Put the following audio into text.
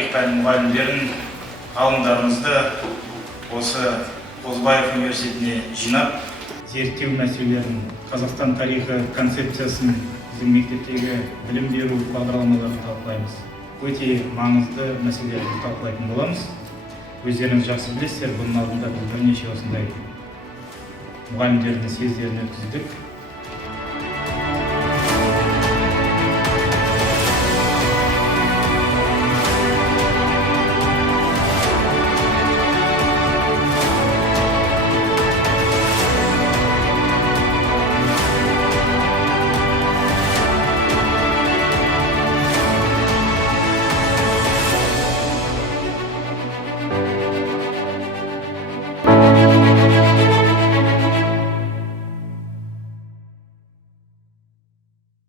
тарих пәні мұғалімдерін, ғалымдарымызды осы Қозыбаев университетіне жинап, зерттеу мәселелерін, Қазақстан тарихы концепциясын, біздің мектептегі білім беру бағдарламаларын талқылаймыз. Өте маңызды мәселелерді талқылайтын боламыз. Өздеріңіз жақсы білесіздер, бұның алдында біз бірнеше осындай мұғалімдердің съездерін өткіздік.